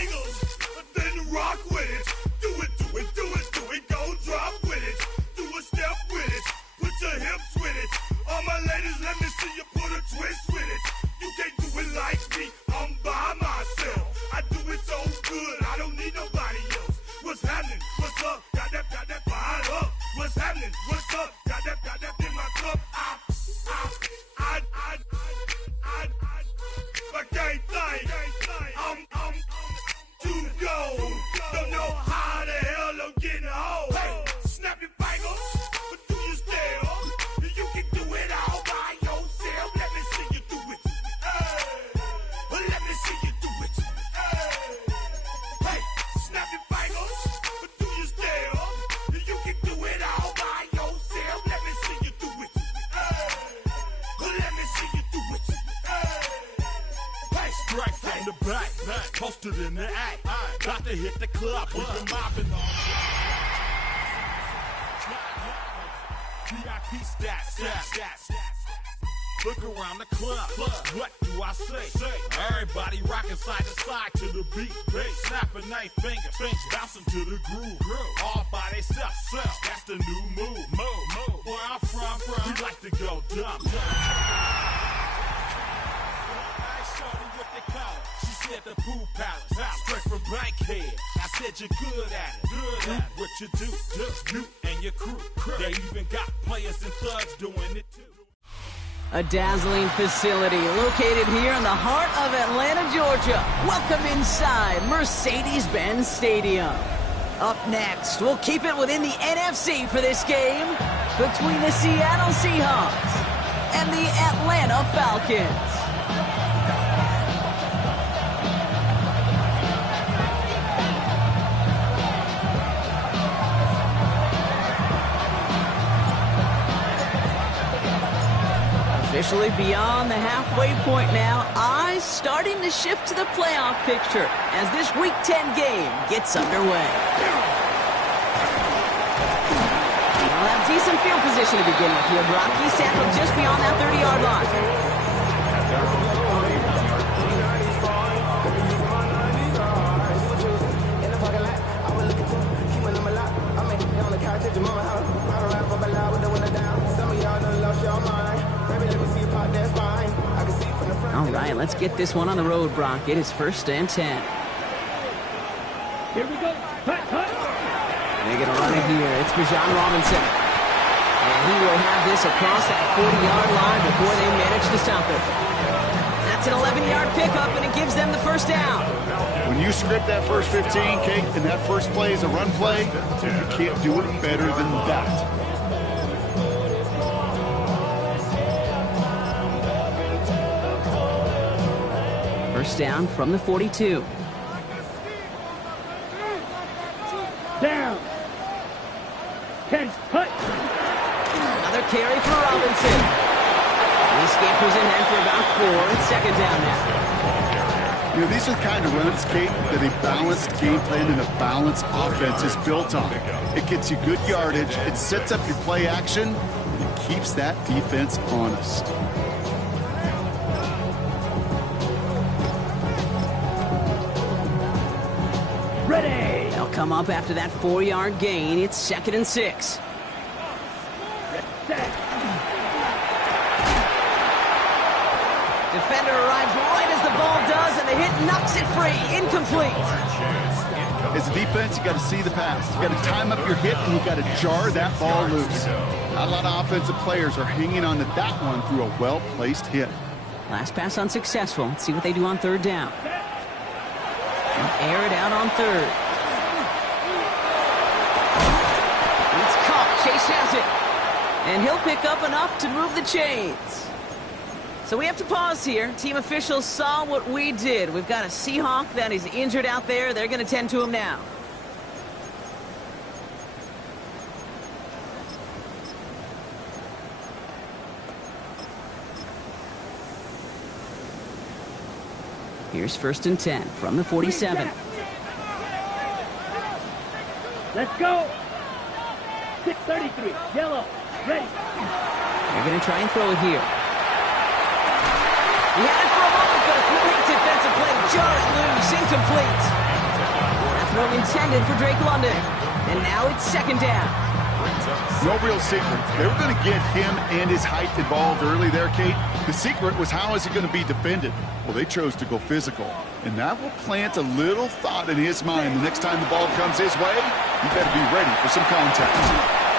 fingers, then rock with it. Do it, do it, do it, do it. Go drop with it. Do a step with it. Put your hips with it. All my ladies, let me see you put a twist with it. You can't do it like me. I'm by myself. I do it so good. I don't need nobody else. What's happening? What's up? Got that fired up. What's happening? What's up? Got that in my cup. I can't think. I'm too go. Don't know how the hell I'm getting home. Hey, snap your fingers, but do you still? You can do it all by yourself. Let me see you do it. Hey, let me see you do it. Hey, snap your fingers, but do you still? You can do it all by yourself. Let me see you do it. Let me see you do it. Hey, strike from the back, posted in the act. Got to hit the club, we've been mobbing all VIP stats. Look around the club, what do I say? Everybody rocking side to side to the beat. Snapping their fingers, bouncing to the groove. All by themselves, that's the new move. Where I'm from, we like to go dumb. Shorty with the collar, she said the pool palace, straight from Bankhead. I said you're good at it, what you do, you and your crew. They even got players and thugs doing it too. A dazzling facility located here in the heart of Atlanta, Georgia. Welcome inside Mercedes-Benz Stadium. Up next, we'll keep it within the NFC for this game between the Seattle Seahawks and the Atlanta Falcons. Officially beyond the halfway point now, eyes starting to shift to the playoff picture as this Week 10 game gets underway. We'll have decent field position to begin with here, Brock. He's sampled just beyond that 30-yard line. All right, let's get this one on the road, Brock. It is 1st and 10. Here we go. Cut. They're going to run it here. It's Bijan Robinson. And he will have this across that 40-yard line before they manage to stop it. That's an 11-yard pickup, and it gives them the first down. When you script that first 15, Kate, and that first play is a run play, you can't do it better than that. First down from the 42. Down. 10. Cut. Another carry for Robinson. This game was in hand for about 4. It's 2nd down now. You know, these are the kind of runs, Kate, that a balanced game plan and a balanced offense is built on. It gets you good yardage, it sets up your play action, and it keeps that defense honest. Ready. They'll come up after that 4-yard gain. It's 2nd and 6. Set. Defender arrives right as the ball does, and the hit knocks it free. Incomplete. As a defense, you got to see the pass. You got to time up your hit, and you got to jar that ball loose. Not a lot of offensive players are hanging on to that one through a well-placed hit. Last pass unsuccessful. Let's see what they do on 3rd down. They'll air it out on 3rd. It's caught. Chase has it. And he'll pick up enough to move the chains. So we have to pause here. Team officials saw what we did. We've got a Seahawk that is injured out there. They're going to tend to him now. Here's 1st and 10 from the 47. Let's go. 6:33. Yellow. Ready. They're going to try and throw it here. He had it for a moment, but a great defensive play. Jar it loose. Incomplete. throw intended for Drake London. And now it's second down. No real secret. They were going to get him and his height involved early there, Kate. The secret was, how is he going to be defended? Well, they chose to go physical. And that will plant a little thought in his mind the next time the ball comes his way. You better be ready for some contact.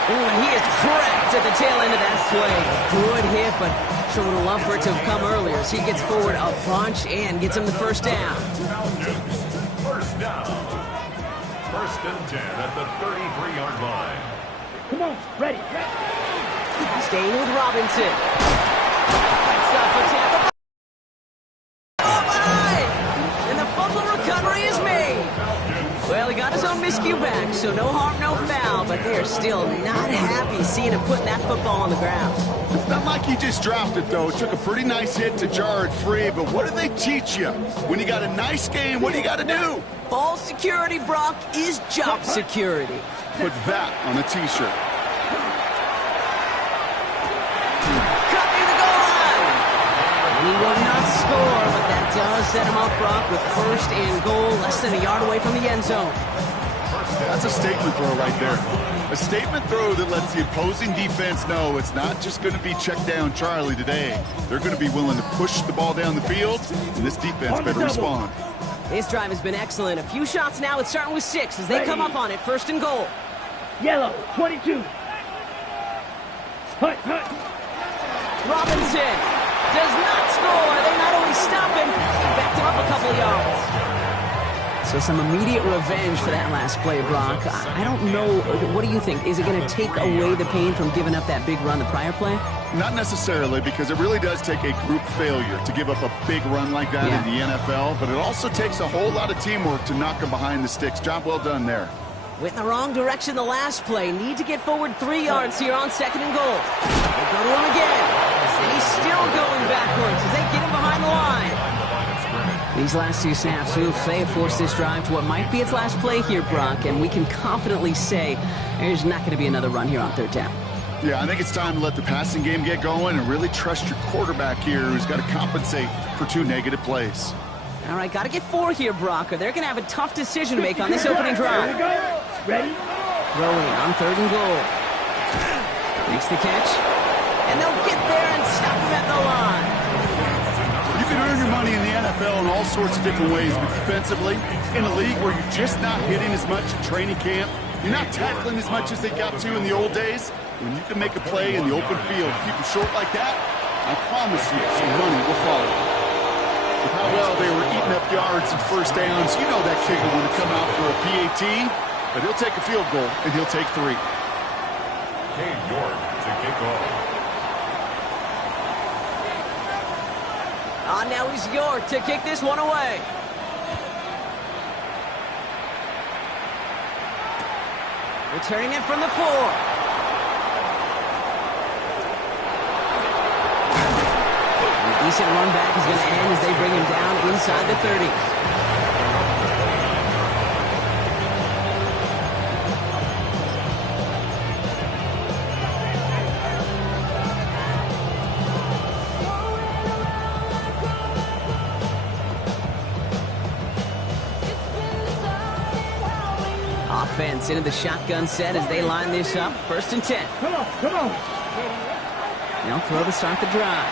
Ooh, and he is cracked at the tail end of that play. Good hit, but sure would have loved for it to have come earlier as he gets forward a bunch and gets him the first down. First down. First and 10 at the 33-yard line. Come on, ready. Staying with Robinson. Fights up for Tampa. Oh, my! And the fumble recovery is made. Well, he got his own miscue back, so no harm, no foul, but they're still not happy seeing him putting that football on the ground. It's not like he just dropped it, though. It took a pretty nice hit to jar it free, but what do they teach you? When you got a nice game, what do you got to do? Ball security, Brock, is job security. Put that on a T-shirt. Cut near the goal line. And he will not score, but that does set him up, Brock, with first and goal, less than a yard away from the end zone. That's a statement throw right there. A statement throw that lets the opposing defense know it's not just going to be check down Charlie today. They're going to be willing to push the ball down the field, and this defense better respond. This drive has been excellent. A few shots now. It's starting with 6 as they come up on it. First and goal. Yellow, 22. Hut, hut. Robinson does not score. They not only stop him, they backed him up a couple of yards. So some immediate revenge for that last play, Brock. I don't know. What do you think? Is it going to take away the pain from giving up that big run the prior play? Not necessarily, because it really does take a group failure to give up a big run like that in the NFL, but it also takes a whole lot of teamwork to knock them behind the sticks. Job well done there. Went in the wrong direction the last play. Need to get forward 3 yards here on second and goal. They go to him again. And he's still going backwards as they get him behind the line. These last 2 snaps, they have forced this drive to what might be its last play here, Brock, and we can confidently say there's not going to be another run here on third down. Yeah, I think it's time to let the passing game get going and really trust your quarterback here, who's got to compensate for 2 negative plays. All right, got to get 4 here, Brock, or they're going to have a tough decision to make on this opening drive. Ready? Throwing on third and goal. Makes the catch, and they'll get there and stop him at the line. You can earn your money in the NFL in all sorts of different ways, but defensively, in a league where you're just not hitting as much at training camp, you're not tackling as much as they got to in the old days, when you can make a play in the open field, keep it short like that, I promise you some money will follow. With how well they were eating up yards and first downs, you know that kicker want to come out for a PAT, but he'll take a field goal, and he'll take 3. Cade York to kick off. Now he's York to kick this one away. Returning it from the 4. A decent run back is going to end as they bring him down inside the 30. Offense into the shotgun set as they line this up. First and 10. Come on, come on. They'll throw to start the drive.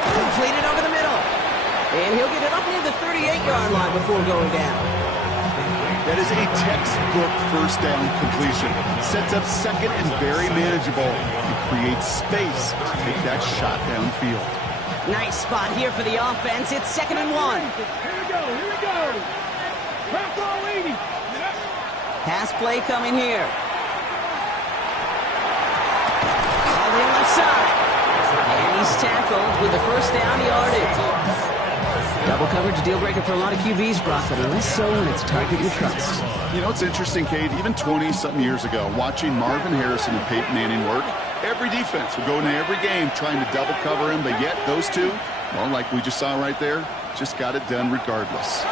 Completed over the middle. And he'll get it up near the 38-yard line before going down. That is a textbook first down completion. Sets up second and very manageable. It creates space to take that shot downfield. Nice spot here for the offense. It's 2nd and 1. Here we go, here we go. Pass ball 80. Pass play coming here. All the left side. And he's tackled with the first down yardage. Double coverage deal breaker for a lot of QBs, Brock, but less so when it's target you trust. You know, it's interesting, Cade, even 20-something years ago, watching Marvin Harrison and Peyton Manning work, every defense would go into every game trying to double cover him, but yet those two, well, like we just saw right there, just got it done regardless.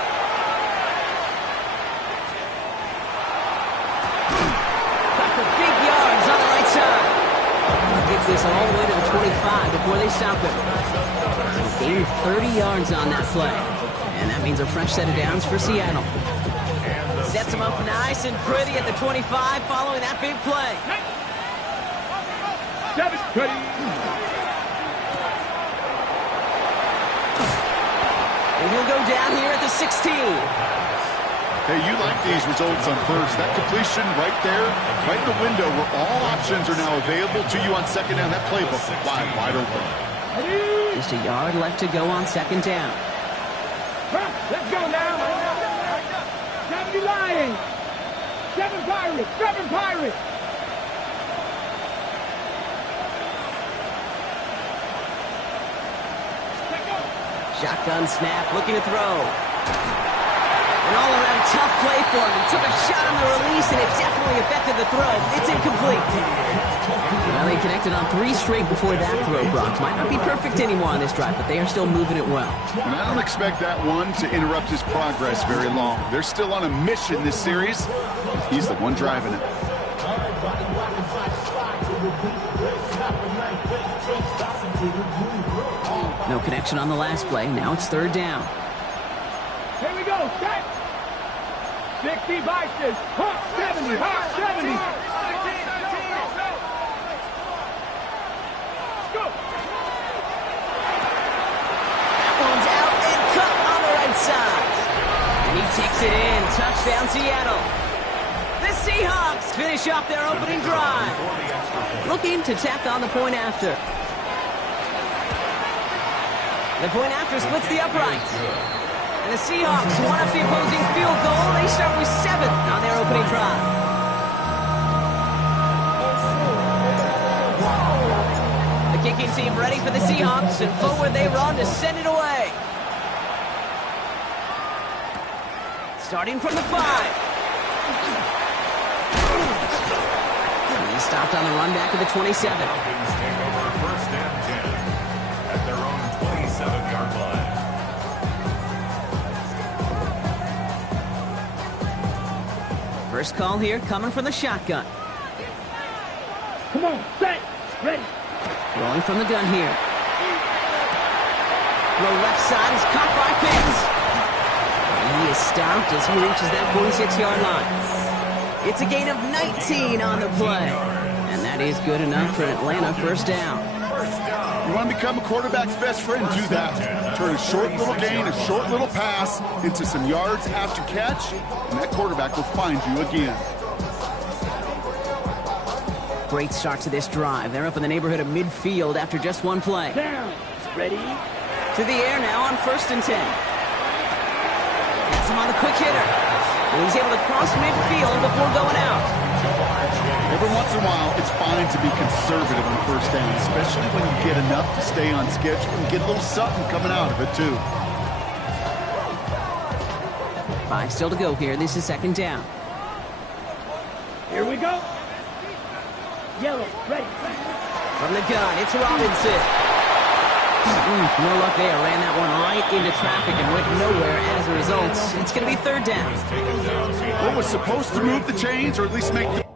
Gets this all the way to the 25 before they stop him. So gain 30 yards on that play. And that means a fresh set of downs for Seattle. Sets him up nice and pretty at the 25 following that big play. 7, ready. And he'll go down here at the 16. Hey, you like these results on first. That completion right there, right in the window where all options are now available to you on second down. That playbook wide open. Just a yard left to go on second down. Let's go now. 70 Lions. 7 Pirates. 7 Pirates. Shotgun snap, looking to throw. An all-around tough play for him. He took a shot on the release, and it definitely affected the throw. It's incomplete. Well, they connected on 3 straight before that throw, Brock. Might not be perfect anymore on this drive, but they are still moving it well. And I don't expect that one to interrupt his progress very long. They're still on a mission this series. He's the one driving it. No connection on the last play. Now it's third down. Here we go. Set. 60 Vices. Hot 70. Hot 70. Go. That one's out and cut on the right side. And he takes it in. Touchdown, Seattle. The Seahawks finish off their opening drive. Looking to tack on the point after. The point after splits the uprights. And the Seahawks one up the opposing field goal. They start with 7 on their opening drive. The kicking team ready for the Seahawks, and forward they run to send it away. Starting from the 5. He stopped on the run back to the 27. Falcons take over first and 10 at their own 27-yard line. First call here coming from the shotgun. Come on. Set. Ready. Rolling from the gun here. Low left side is caught by Pittman. And he is stopped as he reaches that 46-yard line. It's a gain of 19 on the play. And that is good enough for an Atlanta first down. You want to become a quarterback's best friend, do that. Turn a short little gain, a short little pass into some yards after catch, and that quarterback will find you again. Great start to this drive. They're up in the neighborhood of midfield after just one play. Down. Ready. To the air now on first and 10. Gets him on the quick hitter. And he's able to cross midfield before going out. Every once in a while, it's fine to be conservative on first down, especially when you get enough to stay on schedule and get a little something coming out of it, too. 5 still to go here. This is second down. Here we go. Yellow. Ready. From the gun, it's Robinson. No luck there. Ran that one right into traffic and went nowhere as a result. It's going to be third down. What was supposed to move the chains, or at least make the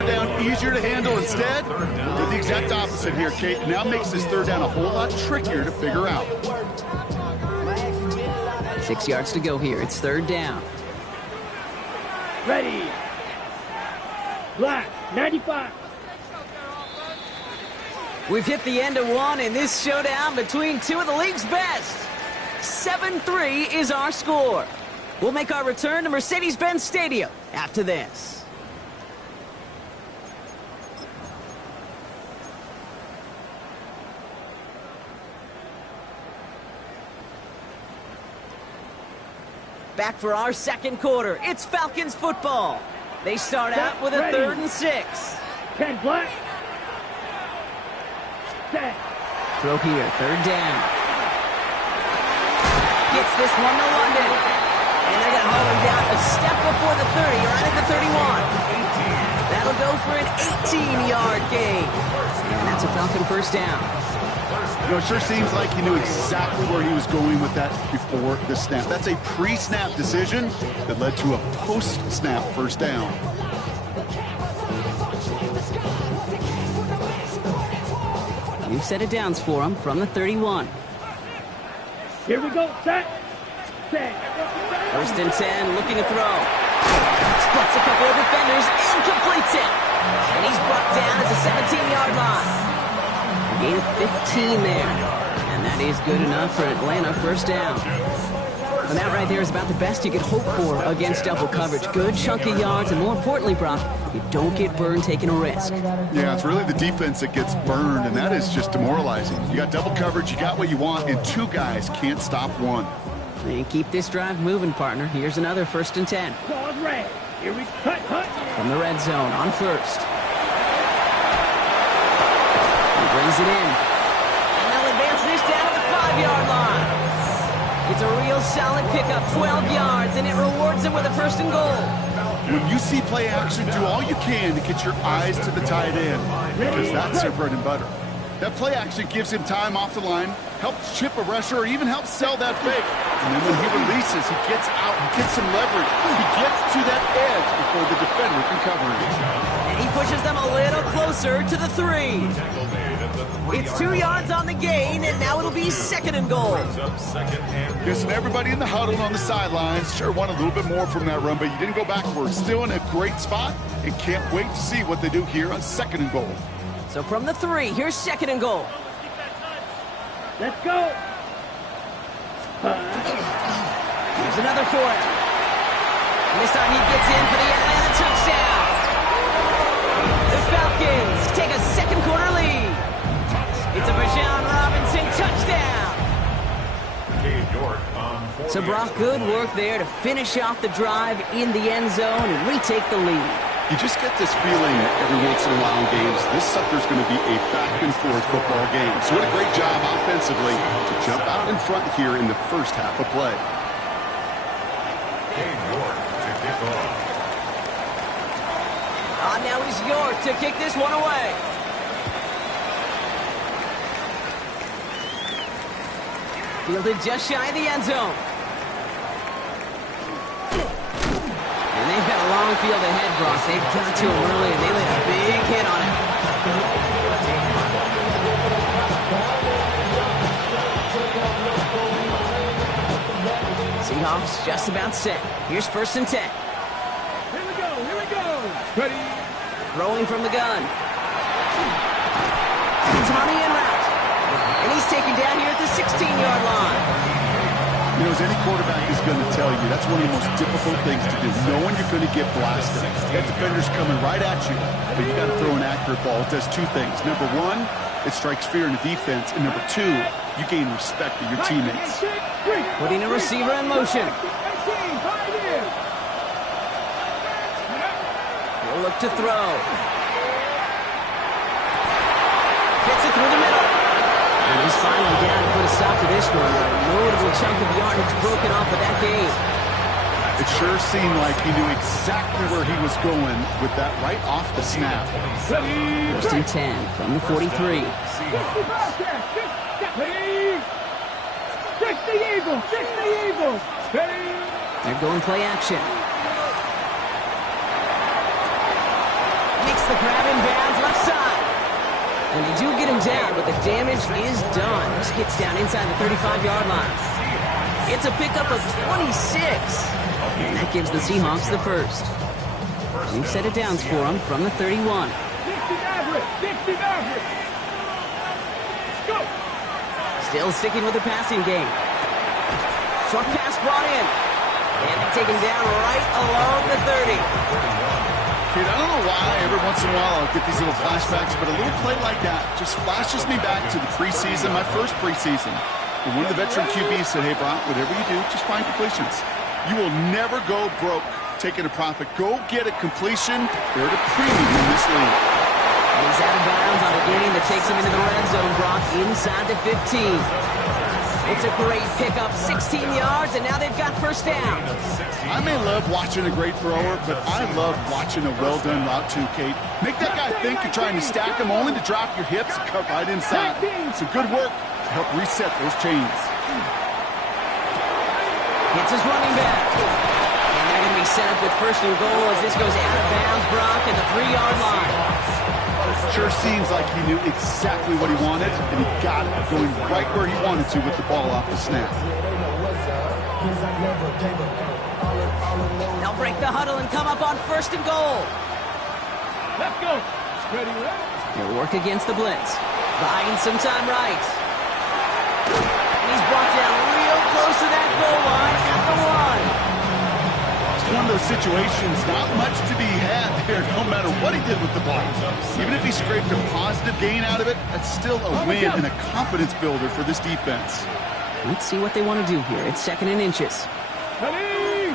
Down easier to handle instead. Did the exact opposite here, Kate. Now makes this third down a whole lot trickier to figure out. 6 yards to go here. It's third down. Ready. Black, 95. We've hit the end of one in this showdown between two of the league's best. 7-3 is our score. We'll make our return to Mercedes-Benz Stadium after this. Back for our second quarter. It's Falcons football. They start out with a Ready. 3rd and 6. 10 black. Set. Throw here, third down. Gets this one to London. And they're going to haul him down a step before the 30, right at the 31. go for an 18-yard gain. And that's a Falcon first down. You know, it sure seems like he knew exactly where he was going with that before the snap. That's a pre-snap decision that led to a post-snap first down. New set of downs for him from the 31. Here we go. Set. First and 10, looking to throw. Splits a couple of defenders and completes it. And he's brought down at the 17-yard line. Gain of 15 there. And that is good enough for Atlanta first down. And that right there is about the best you could hope for against double coverage. Good chunk of yards, and more importantly, Brock, you don't get burned taking a risk. Yeah, it's really the defense that gets burned, and that is just demoralizing. You got double coverage, you got what you want, and two guys can't stop one. And keep this drive moving, partner. Here's another first and 10. Ball's red. Here we cut. From the red zone on first. He brings it in. And they'll advance this down to the 5-yard line. It's a real solid pickup, 12 yards, and it rewards him with a first and goal. When you see play action, do all you can to get your eyes to the tight end, because that's their bread and butter. That play action gives him time off the line, helps chip a rusher, or even helps sell that fake. And then when he releases, he gets out, he gets some leverage. He gets to that edge before the defender can cover it. And he pushes them a little closer to the 3. It's 2 yards on the gain, and now it'll be second and goal. Listen, everybody in the huddle on the sidelines sure want a little bit more from that run, but you didn't go backwards. Still in a great spot, and can't wait to see what they do here on second and goal. So from the 3, here's second and goal. Let's go. Here's another for him. And this time he gets in for the Atlanta touchdown. The Falcons take a second quarter lead. It's a Bijan Robinson touchdown. So Brock, good work there to finish off the drive in the end zone and retake the lead. You just get this feeling every once in a while in games, this sucker's going to be a back-and-forth football game. So what a great job offensively to jump out in front here in the first half of play. Now is York to kick this one away. Fielded just shy of the end zone. And they've got a long field ahead, Brock. They got to him early, and they laid a big hit on him. Seahawks just about set. Here's first and 10. Here we go. Ready. Throwing from the gun. It's on the in route. And he's taken down here at the 16-yard line. You know, as any quarterback is going to tell you, that's one of the most difficult things to do, knowing you're going to get blasted. That defender's coming right at you, but you got to throw an accurate ball. It does two things. Number one, it strikes fear in the defense, and number two, you gain respect of your teammates. Putting a receiver in motion. He'll look to throw. Fits it through the middle. And he's finally down to put a stop to this one. A notable chunk of yardage broken off of that game. It sure seemed like he knew exactly where he was going with that right off the snap. First and 10 from the 43. They're going play action. Makes the grab in bounds left side. And they do get him down, but the damage is done. This gets down inside the 35-yard line. It's a pickup of 26. And that gives the Seahawks the first. New set of downs for him from the 31. 60 Maverick. Go. Still sticking with the passing game. Short pass brought in. And they take him down right along the 30. Kid, I don't know why every once in a while I'll get these little flashbacks, but a little play like that just flashes me back to the preseason, my first preseason. And one of the veteran QBs said, hey, Brock, whatever you do, just find completions. You will never go broke taking a profit. Go get a completion. They're at a premium in this league. And he's out of bounds on a gain that takes him into the red zone, Brock, inside the 15. It's a great pickup, 16 yards, and now they've got first down. I may love watching a great thrower, but I love watching a well-done route too, Kate. Make that guy think you're trying to stack him only to drop your hips and cut right inside. Some good work to help reset those chains. It's his running back. And they're going to be set up with first and goal as this goes out of bounds, Brock, at the 3-yard line. Sure seems like he knew exactly what he wanted, and he got it going right where he wanted to with the ball off the snap. They'll break the huddle and come up on first and goal. Let's go. Ready, ready. He'll work against the blitz. Buying some time right. And he's brought down real close to that goal line at the 1. It's one of those situations, not much to be had there, no matter what he did with the ball. Even if he scraped a positive gain out of it, that's still a win and a confidence builder for this defense. Let's see what they want to do here. It's 2nd and inches. Ready.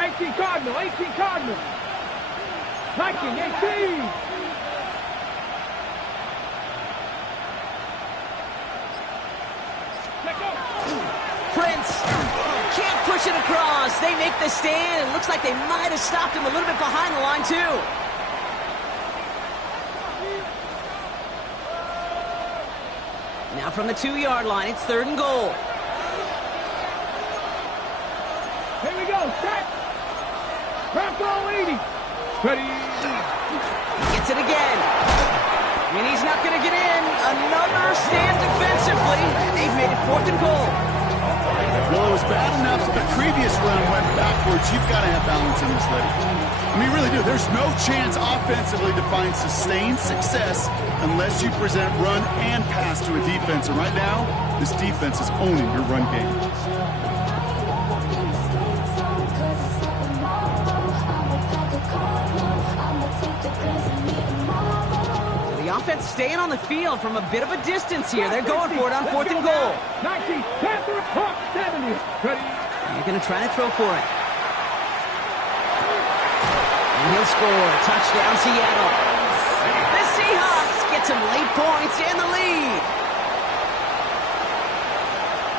18 Cardinal, 18 Cardinal. 19, 18. Let go. Prince can't push it across. They make the stand. It looks like they might have stopped him a little bit behind the line, too. Now from the 2-yard line, it's 3rd and goal. Here we go. Set. Bronco 80. Ready. Gets it again. I mean, he's not going to get in. Another stand defensively. And they've made it 4th and goal. Well, it was bad enough that the previous run went backwards. You've got to have balance in this league. I mean, you really do. There's no chance offensively to find sustained success unless you present run and pass to a defense. And right now, this defense is owning your run game. Offense staying on the field from a bit of a distance here. They're going for it on 4th and goal. 19, Panther, Hawk, 70. Ready. They're going to try to throw for it. And he'll score. Touchdown, Seattle. The Seahawks get some late points and the lead.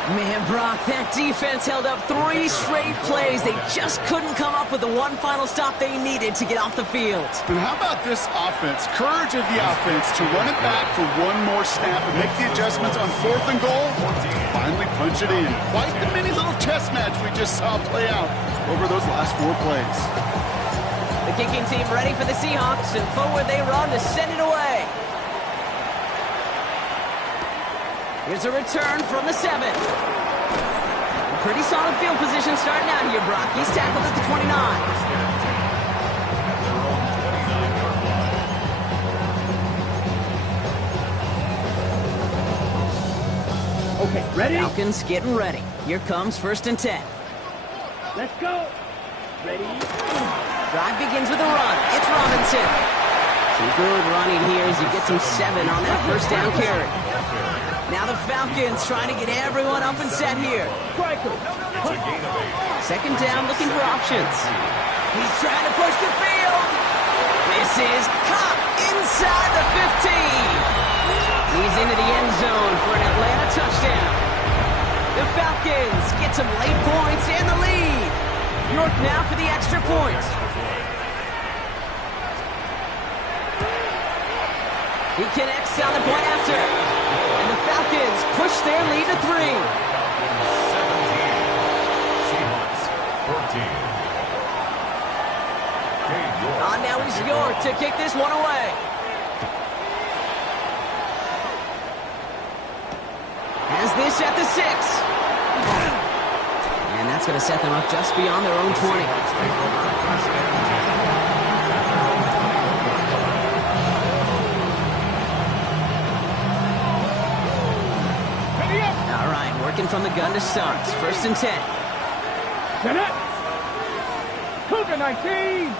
Man, Brock, that defense held up 3 straight plays. They just couldn't come up with the one final stop they needed to get off the field. But how about this offense? Courage of the offense to run it back for one more snap and make the adjustments on 4th and goal. Finally punch it in. Quite the mini little chess match we just saw play out over those last 4 plays. The kicking team ready for the Seahawks, and forward they run to send it away. Here's a return from the 7. Pretty solid field position starting out here, Brock. He's tackled at the 29. Okay, ready? Falcons getting ready. Here comes 1st and 10. Let's go. Ready? Drive begins with a run. It's Robinson. Some good running here as he gets him 7 on that first down carry. Now the Falcons trying to get everyone up and set here. 2nd down, looking for options. He's trying to push the field. This is caught inside the 15. He's into the end zone for an Atlanta touchdown. The Falcons get some late points and the lead. York now for the extra point. He connects on the point after. And the Falcons push their lead to 3. 17. Seahawks 14. On now is York to kick this one away. Has this at the 6. And that's going to set them up just beyond their own 20. All right, working from the gun to start. 1st and 10. Set it. Cougar 19.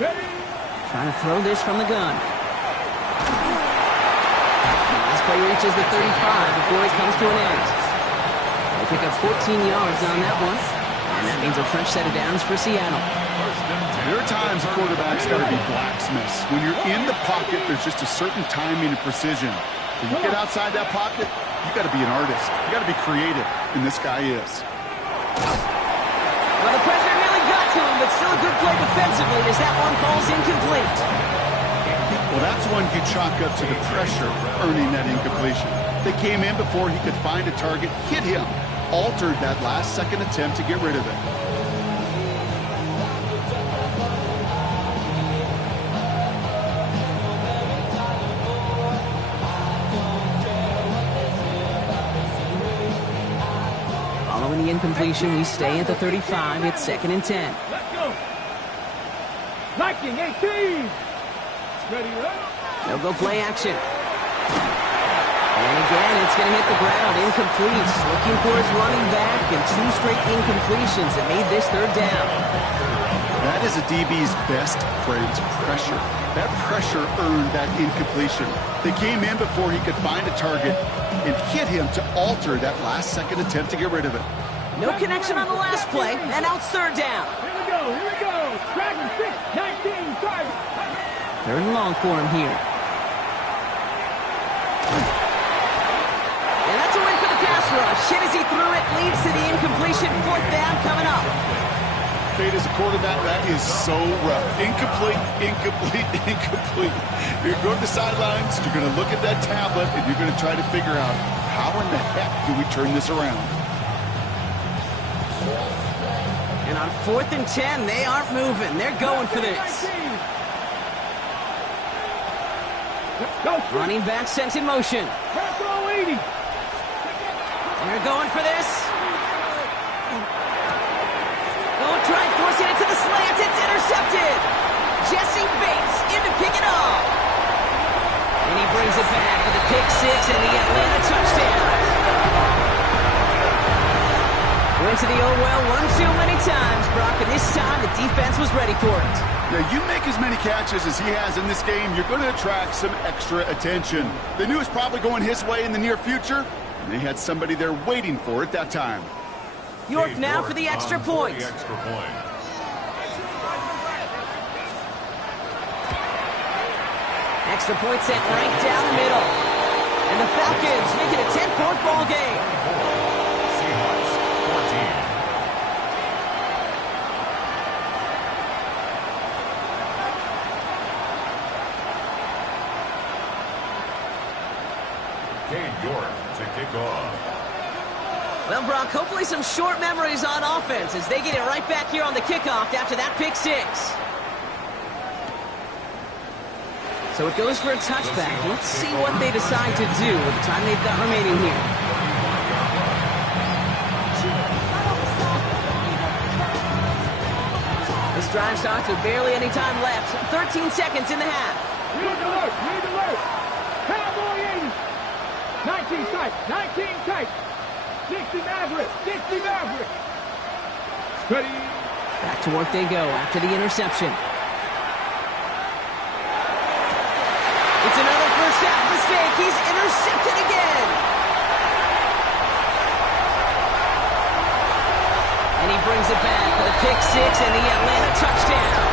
Ready. Trying to throw this from the gun. This play reaches the 35 before it comes to an end. They pick up 14 yards on that one. And that means a fresh set of downs for Seattle. 1st and 10. There are times a quarterback's got to be blacksmiths. When you're in the pocket, there's just a certain timing and precision. When you get outside that pocket, you got to be an artist. You got to be creative, and this guy is. Well, the pressure nearly got to him, but still a good play defensively as that one falls incomplete. Well, that's one you chalk up to the pressure earning that incompletion. They came in before he could find a target, hit him, altered that last-second attempt to get rid of it. Following the incompletion, we stay at the 35. It's 2nd and 10. Let's go. Liking 18. Ready, They'll go play action. And again, it's going to hit the ground. Incomplete. Looking for his running back, and 2 straight incompletions that made this 3rd down. That is a DB's best friend, pressure. That pressure earned that incompletion. They came in before he could find a target and hit him to alter that last-second attempt to get rid of it. No connection on the last play, and now it's 3rd down. Here we go, here we go. Dragon 6, 19, target. 3rd and long for him here. And that's a win for the pass rush. Hit as he threw it, leads to the incompletion. 4th down coming up. Fade as a quarterback, that is so rough. Incomplete, incomplete, incomplete. You're going to the sidelines, you're going to look at that tablet, and you're going to try to figure out, how in the heck do we turn this around? And on 4th and 10, they aren't moving. They're going for this. Running back sent in motion. They're going for this. Oh, try forcing it to the slant. It's intercepted. Jesse Bates in to pick it up. And he brings it back for the pick 6 and the Atlanta touchdown. Went to the oh well one too many times, Brock, and this time the defense was ready for it. Now, you make as many catches as he has in this game, you're going to attract some extra attention. They knew it was probably going his way in the near future, and they had somebody there waiting for it that time. York now for the extra point. Extra point sent right down the middle. And the Falcons make it a 10-point ball game. Seahawks 14. York to kick off. Well, Brock, hopefully some short memories on offense as they get it right back here on the kickoff after that pick 6. So it goes for a touchback. Let's see what they decide to do with the time they've got remaining here. This drive starts with barely any time left. 13 seconds in the half. Read alert, read alert. Cowboy 80. 19 tight, 19 tight. 60 Maverick, 60 Maverick. Ready. Back to work they go after the interception. It's another first half mistake. He's intercepted again. And he brings it back for the pick 6 and the Atlanta touchdown.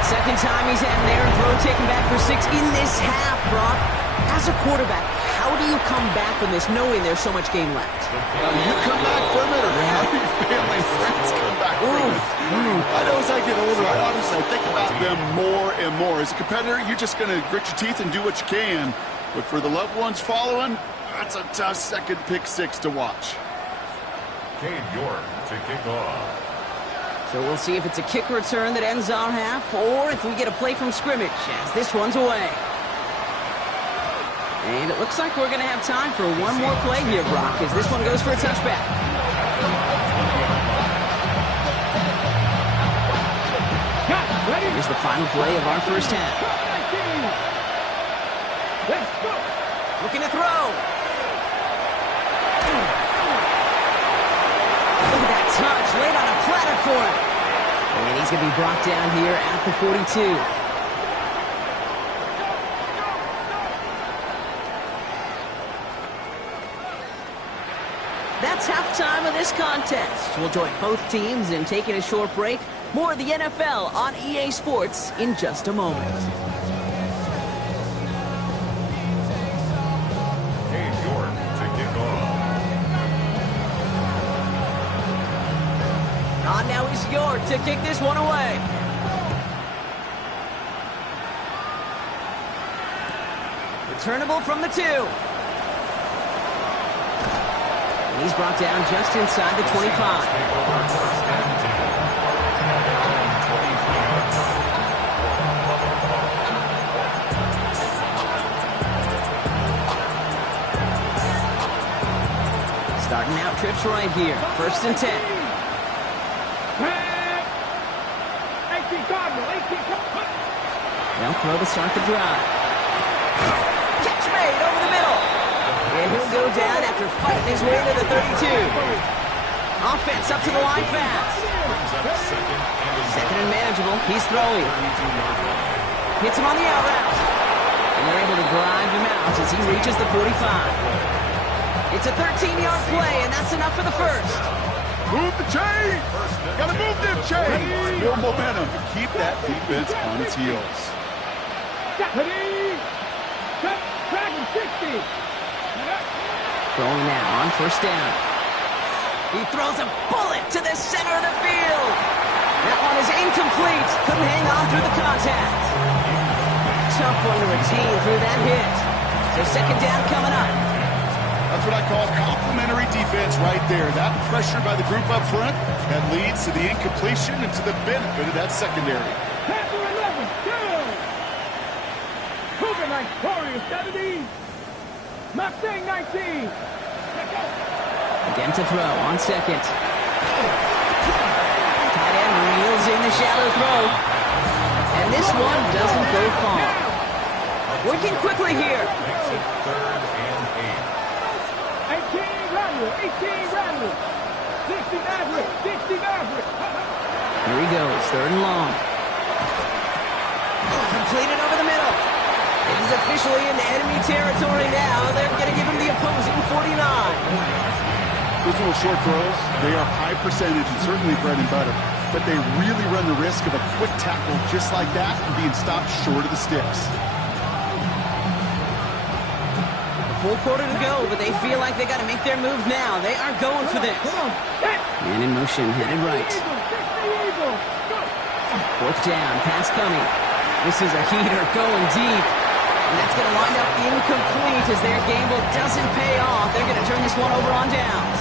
Second time he's had an errant throw taken back for 6 in this half, Brock. As a quarterback, how do you come back from this knowing there's so much game left? You come back from it, or how do your family and friends come back from it? I know as I get older, I honestly think about them more and more. As a competitor, you're just going to grit your teeth and do what you can. But for the loved ones following, that's a tough second pick 6 to watch. Cade York to kick off. So we'll see if it's a kick return that ends our half, or if we get a play from scrimmage as this one's away. And it looks like we're going to have time for one more play here, Brock, as this one goes for a touchback. Here's the final play of our first half. Looking to throw. Look at that touch, laid on a platter for him. And he's going to be brought down here at the 42. That's it's halftime of this contest. We'll join both teams in taking a short break. More of the NFL on EA Sports in just a moment. Hey, York to kick off. Now he's York to kick this one away. Returnable from the 2. And he's brought down just inside the 25. Starting out trips right here. 1st and 10. 18 Cardinal, 18 Cardinal. They'll throw to start the drive. Catch made over the middle. And he'll go down after fighting his way to the 32. Offense up to the line fast. Second and manageable. He's throwing. Hits him on the out route. And they're able to drive him out as he reaches the 45. It's a 13-yard play, and that's enough for the first. Move the chain! Gotta move them chains! More momentum to keep that defense on its heels. Ready? Cut, track and 60. Throwing now on 1st down. He throws a bullet to the center of the field. That one is incomplete. Couldn't hang on through the contact. Tough one to retain through that hit. So 2nd down coming up. That's what I call complimentary defense right there. That pressure by the group up front, that leads to the incompletion and to the benefit of that secondary. Panther 11, go! Cougar nice, Warriors 70. Mustang 19. Again to throw on 2nd. Tight end reels in the shallow throw. And this one doesn't go far. Working quickly here. Makes it 3rd and 8. 18 Rattler. 60 Maverick, 60 Maverick. Here he goes, 3rd and long. Completed over the middle. He's officially into enemy territory now. They're going to give him the opposing 49. Those little short throws, they are high percentage and certainly bread and butter. But they really run the risk of a quick tackle just like that and being stopped short of the sticks. Full quarter to go, but they feel like they got to make their move now. They are going for this. Man in motion, headed right. 4th down, pass coming. This is a heater going deep. And that's going to wind up incomplete as their gamble doesn't pay off. They're going to turn this one over on downs.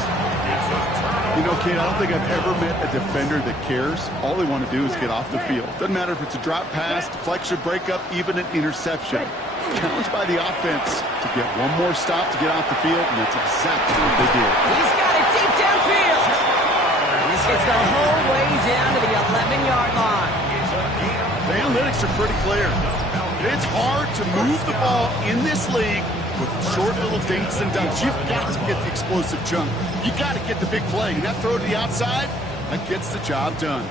You know, Kate, I don't think I've ever met a defender that cares. All they want to do is get off the field. Doesn't matter if it's a drop pass, deflection, breakup, even an interception. Challenged by the offense to get one more stop to get off the field, and that's exactly what they did. He's got it deep downfield. And this gets the whole way down to the 11-yard line. The analytics are pretty clear. It's hard to move the ball in this league with short little dinks and dunks. You've got to get the explosive jump. You got to get the big play. And that throw to the outside, that gets the job done.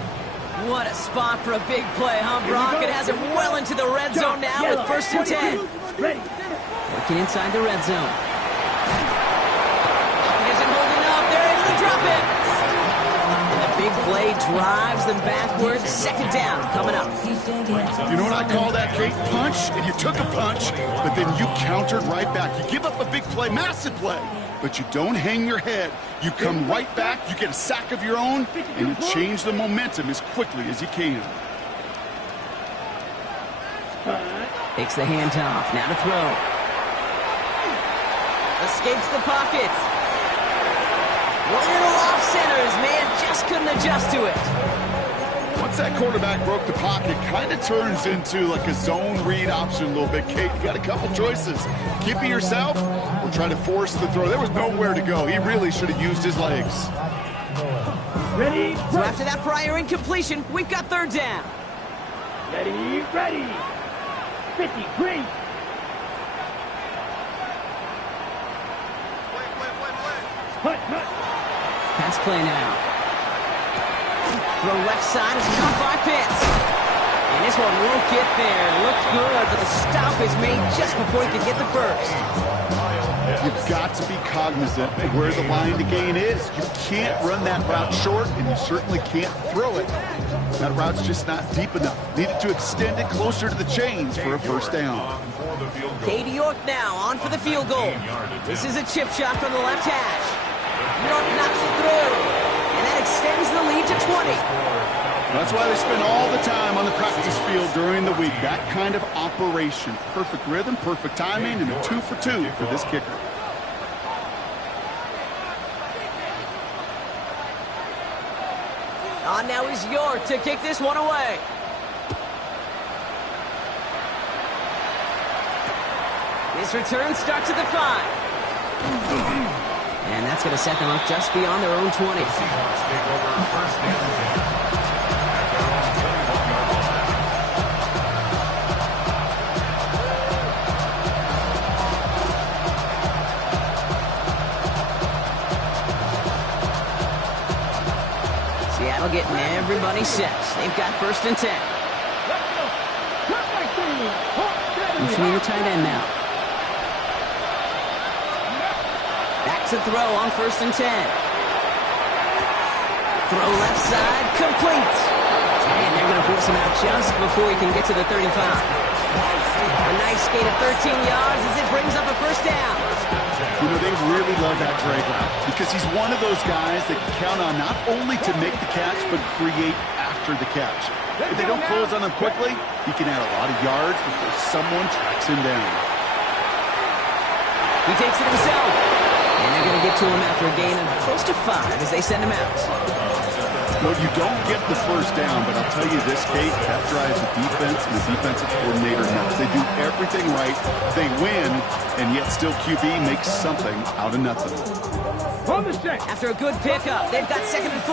What a spot for a big play, huh, Brock? It has it well into the red zone now with 1st and 10. Working inside the red zone. He isn't holding up. They're able to drop it. And the big play drives them backwards. 2nd down coming up. You know what I call that, Kate? Punch, and you took a punch, but then you countered right back. You give up a big play, massive play, but you don't hang your head. You come right back, you get a sack of your own, and you change the momentum as quickly as you can. Takes the handoff. Now to throw. Escapes the pocket. Little off center. His man just couldn't adjust to it. Once that quarterback broke the pocket, kind of turns into like a zone read option a little bit. Kate, you got a couple choices. Keep it yourself or try to force the throw. There was nowhere to go. He really should have used his legs. Ready? So after that prior incompletion, we've got 3rd down. Ready. 53. Pass play now. Throw left side is caught by Pitts. And this one won't get there. Looked good, but the stop is made just before he could get the first. You've got to be cognizant of where the line to gain is. You can't run that route short, and you certainly can't throw it. That route's just not deep enough. Needed to extend it closer to the chains for a first down. Katie York now on for the field goal. This is a chip shot from the left hash. York knocks it through, and that extends the lead to 20. That's why they spend all the time on the practice field during the week. That kind of operation. Perfect rhythm, perfect timing, and a 2 for 2 for this kicker. On now is York to kick this one away. This return starts at the 5. And that's going to set them up just beyond their own 20. Seahawks take over first and 10. Seattle getting everybody set. They've got first and 10. Motioning the tight end now. Back to throw on first and 10. Throw left side, complete. And they're going to force him out just before he can get to the 35. A nice gain of 13 yards as it brings up a first down. You know, they really love that drag route because he's one of those guys that can count on not only to make the catch, but create after the catch. If they don't close on him quickly, he can add a lot of yards before someone tracks him down. He takes it himself. And they're going to get to him after a gain of close to 5 as they send him out. Well, you don't get the first down, but I'll tell you this, Kate, that drives the defense and the defensive coordinator nuts. They do everything right. They win, and yet still QB makes something out of nothing. After a good pickup, they've got 2nd and 4.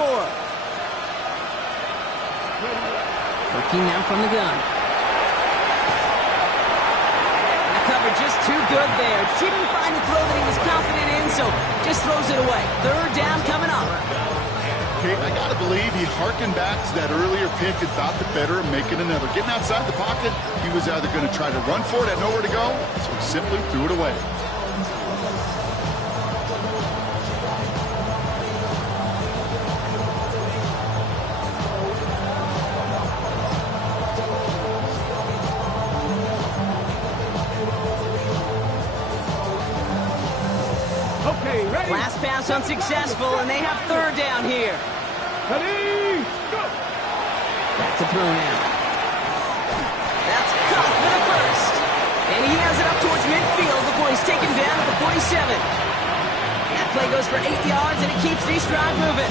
Working now from the gun. And the cover just too good there. Didn't find the throw that he was confident in, so just throws it away. 3rd down coming up. Okay, I got to believe he harkened back to that earlier pick and thought the better of making another. Getting outside the pocket, he was either going to try to run for it, had nowhere to go, so he simply threw it away. Okay, ready? Last pass unsuccessful, and they have 3rd down here. Ready, go! Back to throw now. That's caught for the first. And he has it up towards midfield before he's taken down at the 47. That play goes for 8 yards, and it keeps the stride moving.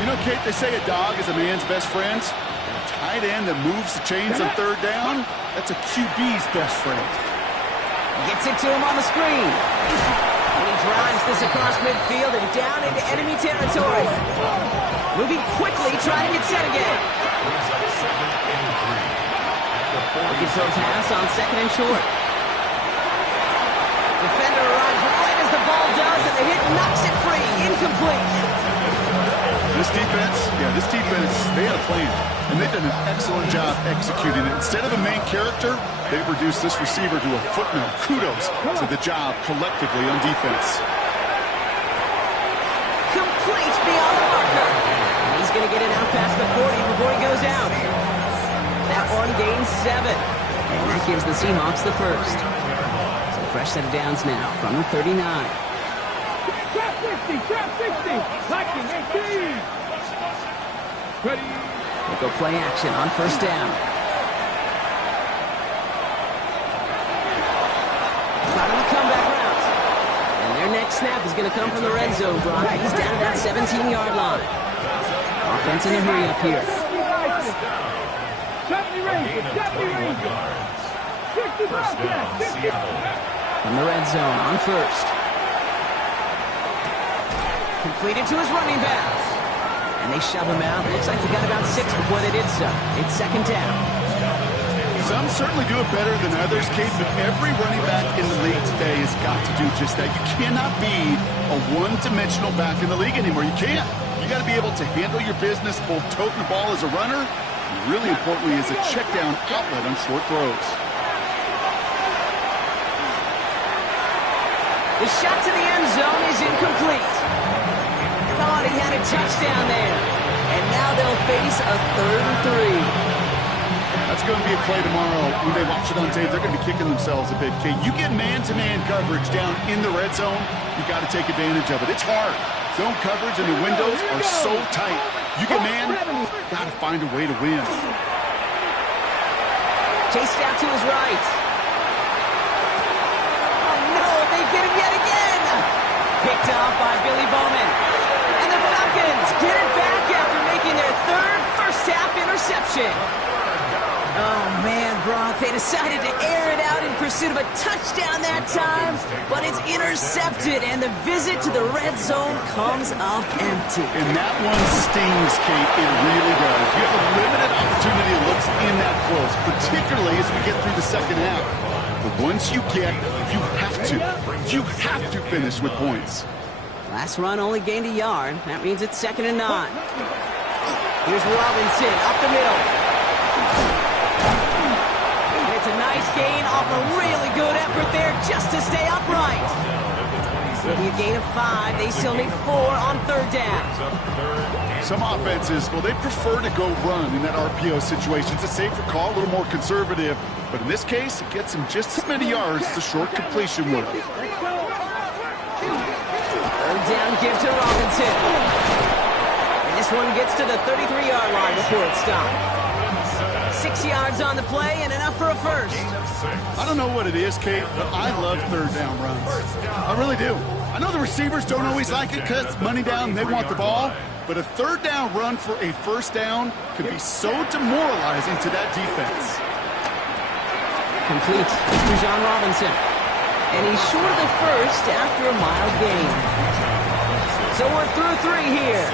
You know, Kate, they say a dog is a man's best friend. A tight end that moves the chains on 3rd down, that's a QB's best friend. Gets it to him on the screen. And he drives this across midfield and down into enemy territory. Moving quickly, trying to get set again. Looking for a pass on 2nd and short. Defender arrives right as the ball does, and the hit knocks it free. Incomplete. This defense, they had a plan, and they've done an excellent job executing it. Instead of a main character, they've reduced this receiver to a footnote. Kudos to the job collectively on defense. Complete beyond the marker. And he's going to get it out past the 40 before he goes out. That one gains 7. And that gives the Seahawks the first. So fresh set of downs now from the 39. Trap 60, trap 60. Liking 18. Ready. They go play action on first down. Out of the comeback route. And their next snap is going to come from the red zone, Brock. He's down at that 17-yard line. Offense in a hurry up here. 70 Rangers, 70 Rangers. 60 Bobcats, 60. From the red zone on first. Completed to his running back. And they shove him out. Looks like they got about 6 before they did so. It's 2nd down. Some certainly do it better than others, Kate, but every running back in the league today has got to do just that. You cannot be a one-dimensional back in the league anymore. You can't. You got to be able to handle your business, both toting the ball as a runner, and really importantly as a check-down outlet on short throws. The shot to the end zone is incomplete. Thought he had a touchdown there. And now they'll face a 3rd and 3. That's going to be a play tomorrow. When they watch it on tape, they're going to be kicking themselves a bit. Okay, you get man-to-man coverage down in the red zone, you got to take advantage of it. It's hard. Zone coverage and the windows are so tight. You get man, got to find a way to win. Chased out to his right. Oh no, they get him yet again. Picked off by Billy Bowman. And the Falcons get it back after making their 3rd first-half interception. Oh, man, Brock, they decided to air it out in pursuit of a touchdown that time, but it's intercepted, and the visit to the red zone comes up empty. And that one stings, Kate. It really does. You have a limited opportunity that looks in that close, particularly as we get through the second half. But once you get, you have to finish with points. Last run only gained a yard. That means it's 2nd and 9. Here's Robinson up the middle. It's a nice gain off a really good effort there just to stay upright. It'll be a gain of 5. They still need 4 on 3rd down. Some offenses, well, they prefer to go run in that RPO situation. It's a safer call, a little more conservative. But in this case, it gets them just as many yards as a short completion would. 3rd down give to Robinson. And this one gets to the 33-yard line before it's stopped. 6 yards on the play and enough for a first. I don't know what it is, Kate, but I love 3rd down runs. I really do. I know the receivers don't always like it because money down, they want the ball. But a 3rd down run for a first down can be so demoralizing to that defense. Complete to John Robinson. And he's short of the first after a mild gain. So we're through 3 here.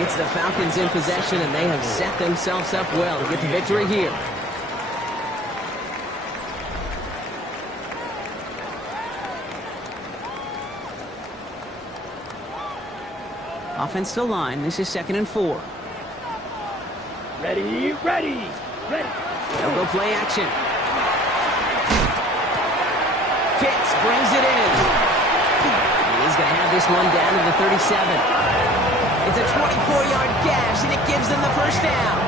It's the Falcons in possession, and they have set themselves up well to get the victory here. Offense to line. This is 2nd and 4. Ready. They'll go play action. Pitts brings it in. He's going to have this one down to the 37. It's a 24-yard gash, and it gives them the first down.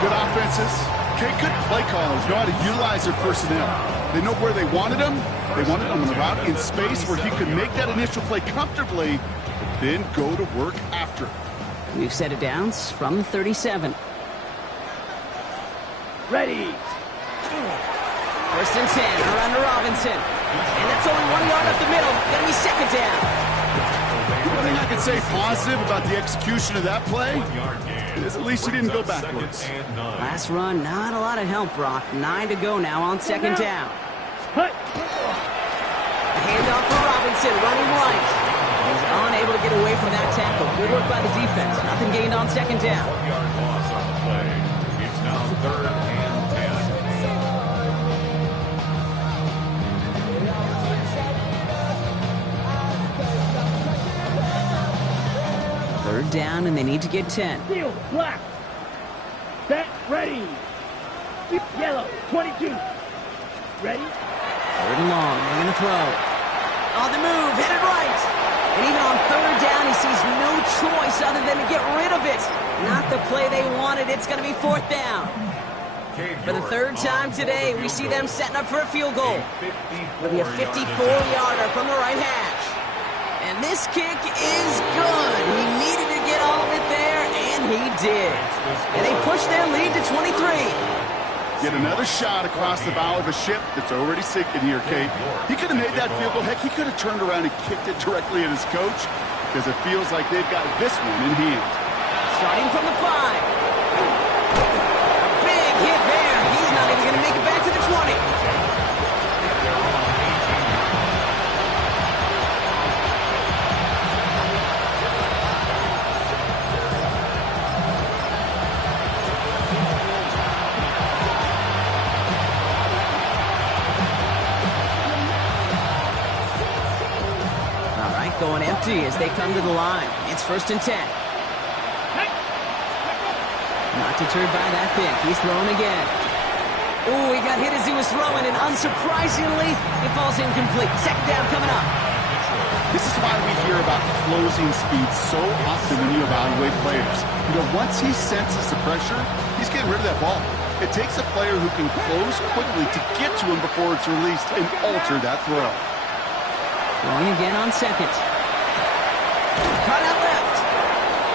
Good offenses. Okay, good play callers know how to utilize their personnel. They know where they wanted them. They wanted them on the route in space where he could make that initial play comfortably, but then go to work after. We've set it downs from the 37. Ready. 1st and 10, around to Robinson. And that's only 1 yard up the middle. Gonna be 2nd down. The one thing I can say positive about the execution of that play is at least he didn't go backwards. Last run, not a lot of help, Brock. 9 to go now on 2nd down. Hut. A handoff for Robinson, running right. He's unable to get away from that tackle. Good work by the defense. Nothing gained on 2nd down. 1-yard loss on the play. It's now 3rd and 10. 3rd down, and they need to get 10. Field, black. Set, ready. Yellow, 22. Ready? 3rd and long, they're going to throw. On the move, headed right. And even on 3rd down, he sees no choice other than to get rid of it. Not the play they wanted. It's going to be 4th down. For the 3rd time today, we see them setting up for a field goal. It'll be a 54-yarder from the right hash. And this kick is good. He needed to get all of it there, and he did. And they push their lead to 23. Get another shot across the bow of a ship that's already sinking here, Kate. He could have made that field goal. Heck, he could have turned around and kicked it directly at his coach because it feels like they've got this one in hand. Starting from the 5. A big hit there. He's not even going to make it back to the 20. Going empty as they come to the line. It's 1st and 10. Not deterred by that pick. He's throwing again. Ooh, he got hit as he was throwing, and unsurprisingly, it falls incomplete. 2nd down coming up. This is why we hear about closing speed so often when you evaluate players. You know, once he senses the pressure, he's getting rid of that ball. It takes a player who can close quickly to get to him before it's released and alter that throw. Throwing again on second. Cut out left.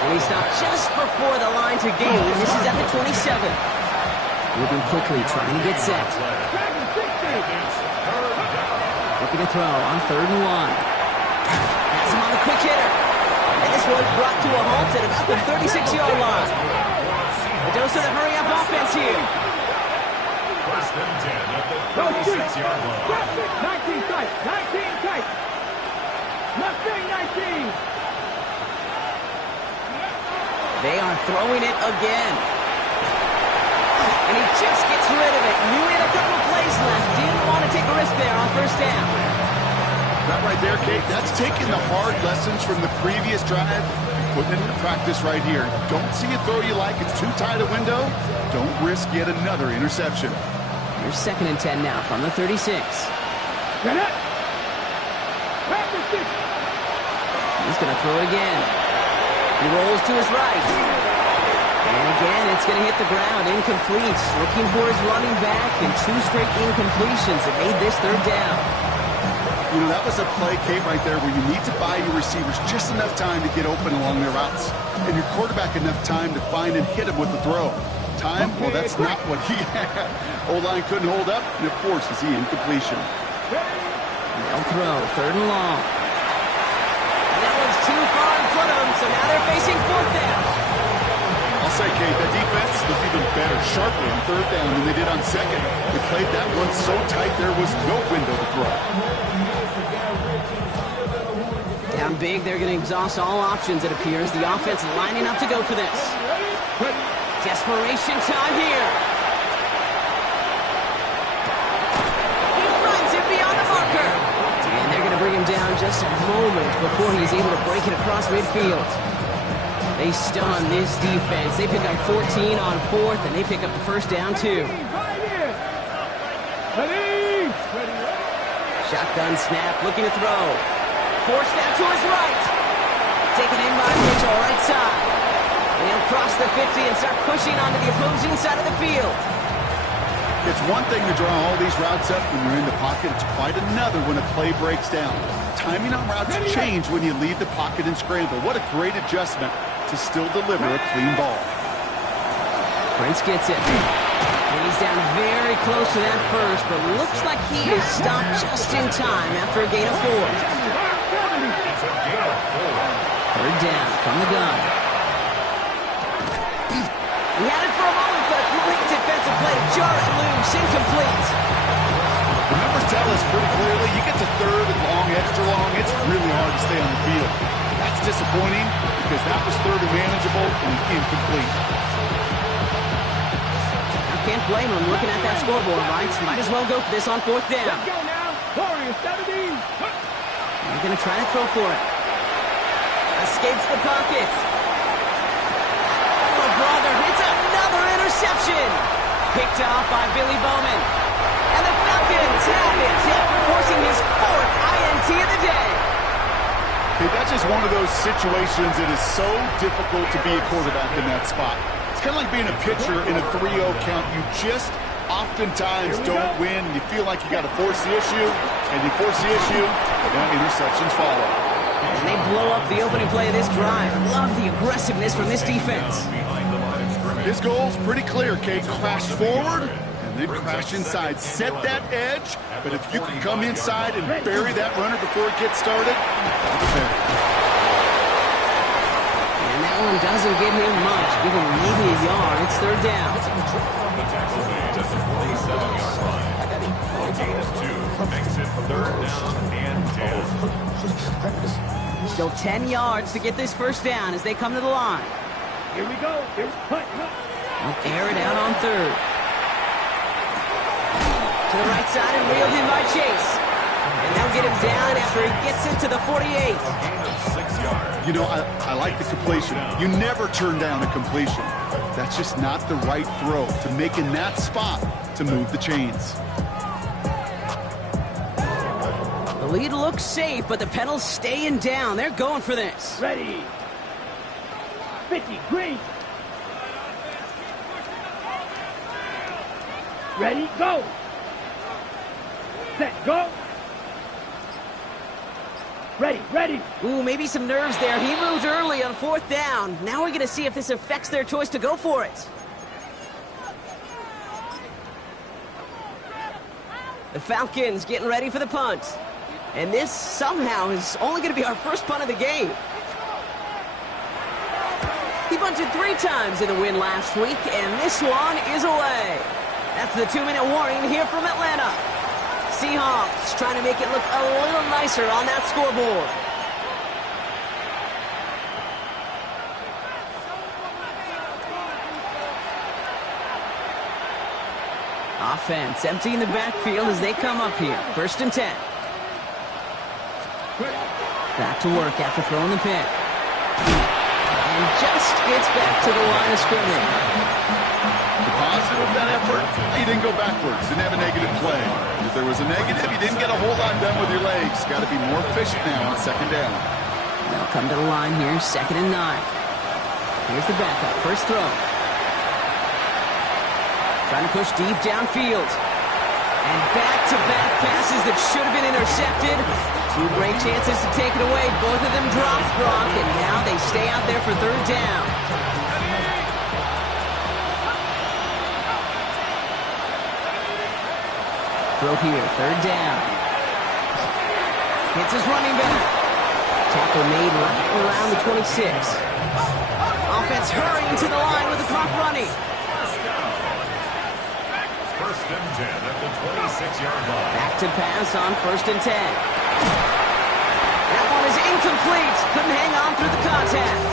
And he stopped just before the line to gain. This is at the 27. Moving quickly, trying to get set. Looking to throw on 3rd and 1. Has him on the quick hitter. And this one's brought to a halt at about the 36-yard line. A dose of the hurry-up offense here. 1st and 10 at the 36-yard line. 19 tight, 19 tight. Mustang 19. They are throwing it again. And he just gets rid of it. Knew he had a couple plays left. Didn't want to take a risk there on 1st down. That right there, Kate, that's taking the hard lessons from the previous drive and putting it into practice right here. Don't see a throw you like. It's too tight a window. Don't risk yet another interception. Here's 2nd and 10 now from the 36. Get it. He's going to throw it again. He rolls to his right. And again, it's going to hit the ground. Incomplete. Looking for his running back, and 2 straight incompletions that made this 3rd down. You know, that was a play, Kate, right there where you need to buy your receivers just enough time to get open along their routes. And your quarterback enough time to find and hit him with the throw. Time? Well, that's not what he had. O-line couldn't hold up, and it forces the incompletion. They'll throw 3rd and long. And that one's too far in front of him, so now they're facing 4th down. I'll say, Kate, that defense looked even better sharply on 3rd down than they did on 2nd. They played that one so tight there was no window to throw. Down big, they're going to exhaust all options, it appears. The offense lining up to go for this. Desperation time here. He runs it beyond the marker. And they're going to bring him down just a moment before he's able to break it across midfield. They stun this defense. They pick up 14 on 4th, and they pick up the 1st down, too. Shotgun snap, looking to throw. Force snap to his right. Taken in by Mitchell, right side. And he'll cross the 50 and start pushing onto the opposing side of the field. It's one thing to draw all these routes up when you're in the pocket. It's quite another when a play breaks down. Timing on routes change when you leave the pocket and scramble. What a great adjustment to still deliver a clean ball. Prince gets it. And he's down very close to that first, but looks like he is stopped just in time after a gain of 4. 3rd down from the gun. He had it for a moment, but a great defensive play to jar it loose. Incomplete. The numbers tell us pretty clearly, you get to 3rd and long, extra long, it's really hard to stay on the field. That's disappointing because that was 3rd and manageable and incomplete. Can't blame him looking at that scoreboard, right? Might as well go for this on 4th down. Let's go now. Warriors 17. They're going to try to throw for it. Escapes the pocket. Oh, brother, it's another interception. Picked off by Billy Bowman. And the Falcons have it after forcing his 4th INT of the day. Okay, that's just one of those situations that is so difficult to be a quarterback in that spot. It's kind of like being a pitcher in a 3-0 count. You just oftentimes don't win. You feel like you got to force the issue, and you force the issue, and interceptions follow. And they blow up the opening play of this drive. Love the aggressiveness from this defense. His goal's pretty clear, Kate. Crash forward, and then crash inside. Set that edge, but if you can come inside and bury that runner before it gets started, and that one doesn't give him much. Give him maybe a yard. It's 3rd down. Makes it 3rd down and 10. Still 10 yards to get this 1st down as they come to the line. Here we go. Here, punt. They'll air it out on 3rd. To the right side and reeled in by Chase. And they'll get him down after he gets it to the 48. You know, I like the completion. You never turn down a completion. That's just not the right throw to make in that spot to move the chains. The Lead looks safe, but the pedal's staying down. They're going for this. Ready. 50, green. Ready, go. Set, go. Ready, ready. Ooh, maybe some nerves there. He moved early on 4th down. Now we're going to see if this affects their choice to go for it. The Falcons getting ready for the punt. And this somehow is only going to be our first punt of the game. He punted 3 times in the win last week, and this one is away. That's the 2-minute warning here from Atlanta. Seahawks trying to make it look a little nicer on that scoreboard. Offense emptying the backfield as they come up here. 1st and 10. Back to work after throwing the pick. And just gets back to the line of scrimmage. The positive of that effort, he didn't go backwards, didn't have a negative play. If there was a negative, he didn't get a whole lot done with your legs. Got to be more efficient now on 2nd down. They'll come to the line here, 2nd and 9. Here's the backup, first throw. Trying to push deep downfield. And back-to-back passes that should have been intercepted. 2 great chances to take it away. Both of them dropped, Brock, and now they stay out there for 3rd down. Throw here, 3rd down. Hits his running back. Tackle made right around the 26. Offense hurrying to the line with the clock running. 1st and 10 at the 26-yard line. Back to pass on 1st and 10. That one is incomplete. Couldn't hang on through the contact.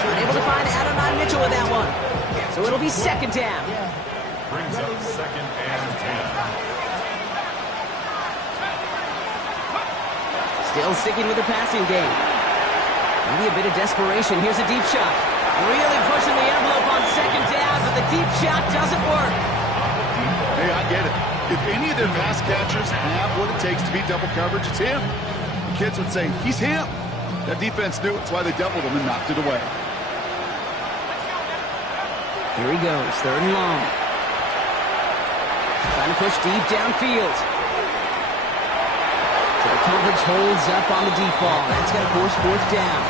Unable to find Adonai Mitchell with that one. So it'll be 2nd down. Brings up 2nd and 10. Still sticking with the passing game. Maybe a bit of desperation. Here's a deep shot. Really pushing the envelope on 2nd down, but the deep shot doesn't work. Hey, I get it. If any of their pass catchers have what it takes to beat double coverage, it's him. The kids would say, he's him. That defense knew it. That's why they doubled him and knocked it away. Here he goes, 3rd and long. Trying to push deep downfield. So the coverage holds up on the deep ball. That's going to force 4th down.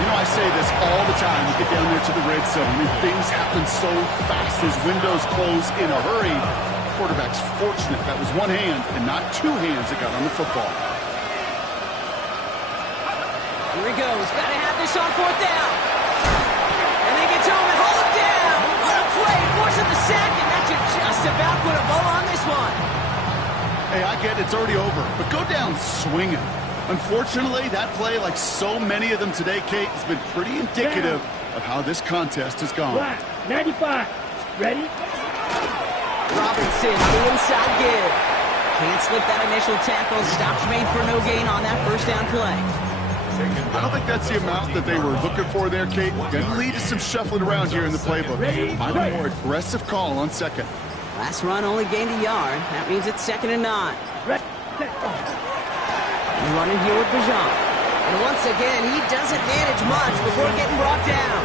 You know, I say this all the time. You get down there to the red zone, and things happen so fast. Those windows close in a hurry. The quarterback's fortunate that was one hand and not 2 hands that got on the football. Here he goes. Got to have this on 4th down. And they get to him and hold him down. What a play. Forcing the sack, and that should just about put a bow on this one. Hey, I get it. It's already over. But go down swinging. Unfortunately, that play, like so many of them today, Kate, has been pretty indicative of how this contest has gone. 95. Ready? Robinson on the inside give. Can't slip that initial tackle. Stops made for no gain on that 1st down play. I don't think that's the amount that they were looking for there, Kate. Going to lead to some shuffling around here in the playbook. Find a more aggressive call on 2nd. Last run only gained a yard. That means it's 2nd and 9. Running here with Bijan. And once again, he doesn't manage much before getting brought down.